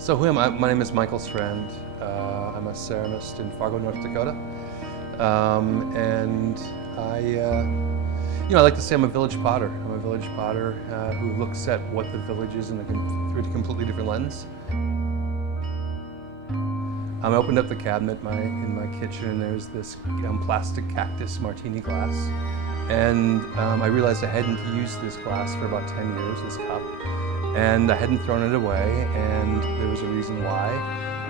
So who am I? My name is Michael Strand. I'm a ceramist in Fargo, North Dakota. And I like to say I'm a village potter. I'm a village potter who looks at what the village is through a completely different lens. I opened up the cabinet in my kitchen, and there's this plastic cactus martini glass. And I realized I hadn't used this glass for about 10 years, this cup. And I hadn't thrown it away, and there was a reason why.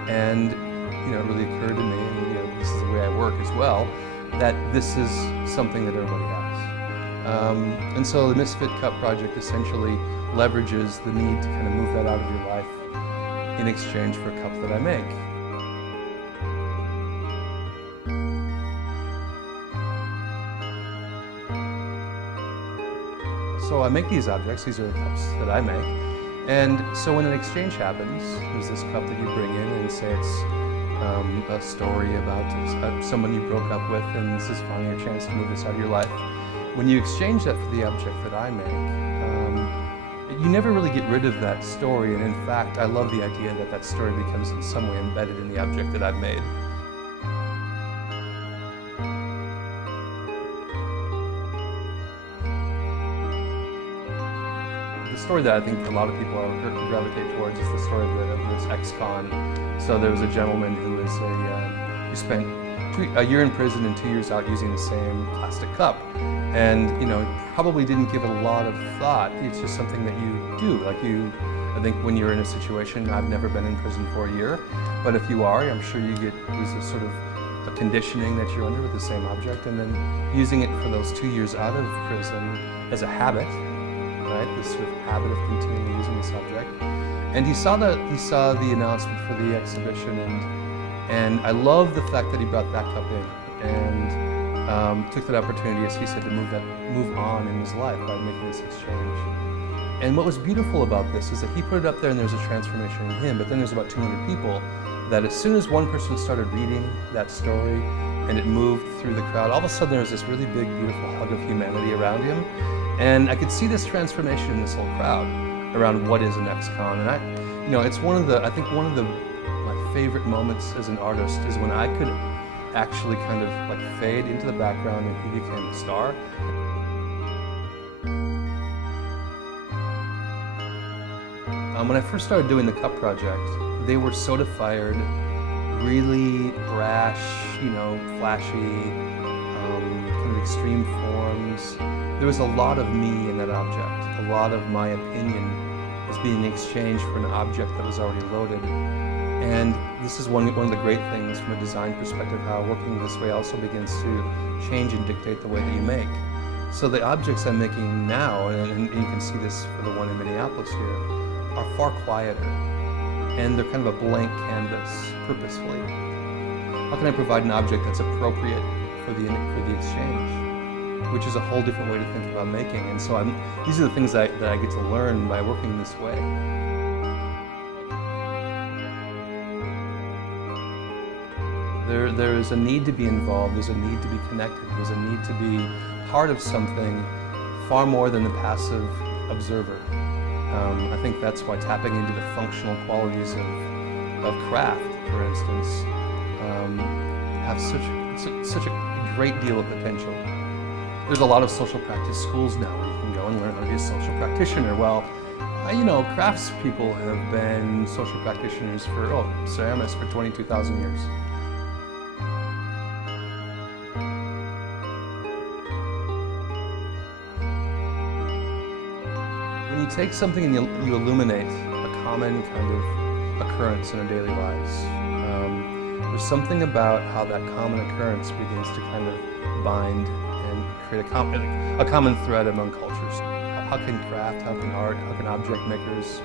And it really occurred to me, and this is the way I work as well, that this is something that everybody has. And so the Misfit Cup project essentially leverages the need to kind of move that out of your life in exchange for cups that I make. So I make these objects, these are the cups that I make. And so when an exchange happens, there's this cup that you bring in and say it's a story about someone you broke up with, and this is finally a chance to move this out of your life. When you exchange that for the object that I make, you never really get rid of that story, and in fact, I love the idea that that story becomes in some way embedded in the object that I've made. The story that I think a lot of people gravitate towards is the story of this ex-con. So there was a gentleman who spent a year in prison and 2 years out using the same plastic cup, and probably didn't give it a lot of thought. It's just something that you do. I think when you're in a situation, I've never been in prison for a year, but if you are, I'm sure there's a sort of a conditioning that you're under with the same object, and then using it for those 2 years out of prison as a habit. Right, this sort of habit of continually using this object. And he saw the announcement for the exhibition, and I love the fact that he brought that cup in and took that opportunity, as he said, to move on in his life by making this exchange. And what was beautiful about this is that he put it up there, and there's a transformation in him, but then there's about 200 people that as soon as one person started reading that story and it moved through the crowd, all of a sudden there was this really big, beautiful hug of humanity around him. And I could see this transformation in this whole crowd around what is an ex-con. And it's one of my favorite moments as an artist is when I could actually kind of fade into the background and he became a star. When I first started doing the cup project, they were soda-fired, really brash, flashy, kind of extreme forms. There was a lot of me in that object. A lot of my opinion was being exchanged for an object that was already loaded. And this is one of the great things from a design perspective, how working this way also begins to change and dictate the way that you make. So the objects I'm making now, and you can see this for the one in Minneapolis here, are far quieter. And they're kind of a blank canvas, purposefully. How can I provide an object that's appropriate for the exchange? Which is a whole different way to think about making. And so these are the things that I get to learn by working this way. There is a need to be involved, there's a need to be connected, there's a need to be part of something far more than the passive observer. I think that's why tapping into the functional qualities of craft, for instance, have such a great deal of potential. There's a lot of social practice schools now where you can go and learn how to be a social practitioner. Well, crafts people have been social practitioners ceramists for 22,000 years. When you take something and you illuminate a common kind of occurrence in our daily lives, there's something about how that common occurrence begins to kind of bind and create a common thread among cultures. How can craft, how can art, how can object makers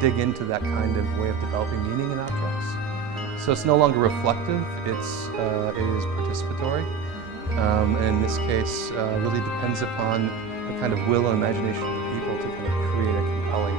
dig into that kind of way of developing meaning in objects? So it's no longer reflective, it is participatory. And in this case, really depends upon the kind of will and imagination of the people to kind of create a compelling